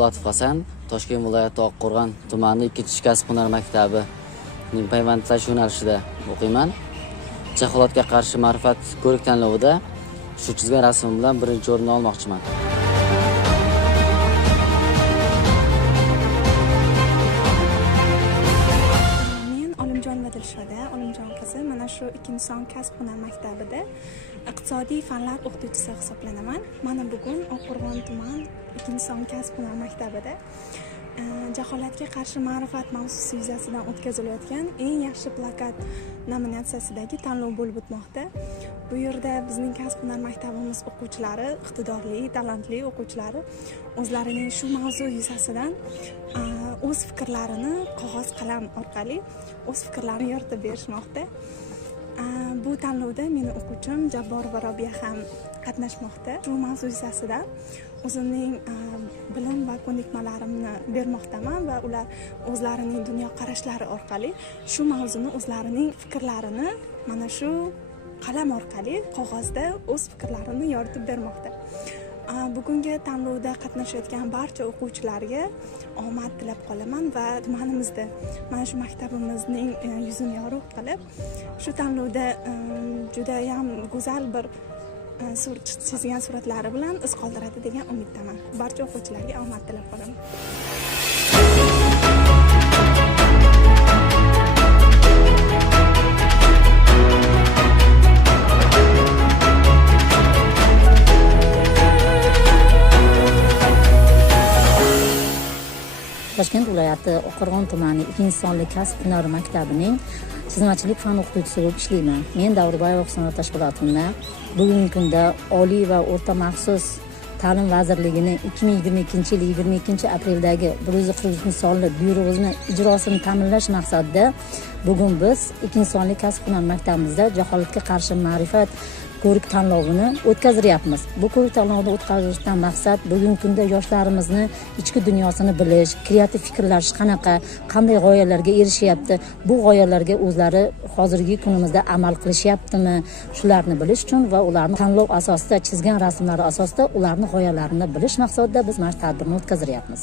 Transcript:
Po'latov Hasan, Toshkent viloyati Oqqo'rg'on tumani 2-kasb-hunar maktabining payvandlash yo'nalishida o'qiyman. Jaholatga qarshi ma'rifat ko'rik tanlovida shu chizgan rasmim bilan birinchi o'rinni olmoqchiman. Olimjon qizi mana shu Ikkinchi son kasb-hunar maktabida iqtisodiy fanlar o'qituvchisi hisoblanaman. Mana bugun Oqqo'rg'on tuman Ikkinchi son kasb-hunar maktabida jaholatga qarshi ma'rifat mavzusi yuzasidan o'tkazilayotgan eng yaxshi plakat nominatsiyasidagi tanlov bo'lib o'tmoqda. Bu yerda bizning kasb-hunar maktabimiz o'quvchilari, iqtidorli, talantli o'quvchilari o'zlarining shu mavzu yuzasidan o'z fikrlarini qog'oz qalam orqali o'z fikrlarini yoritib berishmoqda. Bu tanlovda meni o'quvchim Jabbor va Robiya ham qatnashmoqda. Shu mavzu yuzasidan o'zimning bilim va ko'nikmalarimni bermoqdaman va ular o'zlarining dunyoqarashlari orqali shu mavzuni o'zlarining fikrlarini mana shu qalam orqali qog'ozda o'z fikrlarini yoritib bermoqda. Bugungi tanlovda qatnashayotgan barcha o'quvchilarga omad tilab qolaman va tumanimizda mana shu maktabimizning yuzini yorug' qilib, shu tanlovda juda ham go'zal bir chizgan suratlari bilan iz qoldiradi degan umiddaman. Barcha o'quvchilarga omad tilab qolaman. Toshkent viloyati Oqqo'rg'on tumani Ikkinchi sonli kasb-hunar maktabining chizmachilik fan o'qituvchisi bo'lib ishlayman. Men Davriboyev Husanat Tashkilotimda bugungi kunda oliy va o'rta maxsus ta'lim vazirligining 2022 yil 22 apreldagi 140 sonli buyrug'ining ijrosini ta'minlash maqsadida bugun biz Ikkinchi sonli kasb-hunar maktabimizda jaholatga qarshi ma'rifat ko'rik tanlovini o'tkaziryapmiz. Bu ko'rik tanlovini o'tkazishdan maqsad bugungi kunda yoshlarimizni ichki dunyosini bilish, kreativ fikrlash qanday g'oyalarga erishyapti, bu g'oyalarga o'zlari hozirgi kunimizda amal qilishyaptimi, shularni bilish uchun va ularni tanlov asosida chizgan rasmlari asosida ularning g'oyalarini bilish maqsadida biz mana tadbirni o'tkaziryapmiz.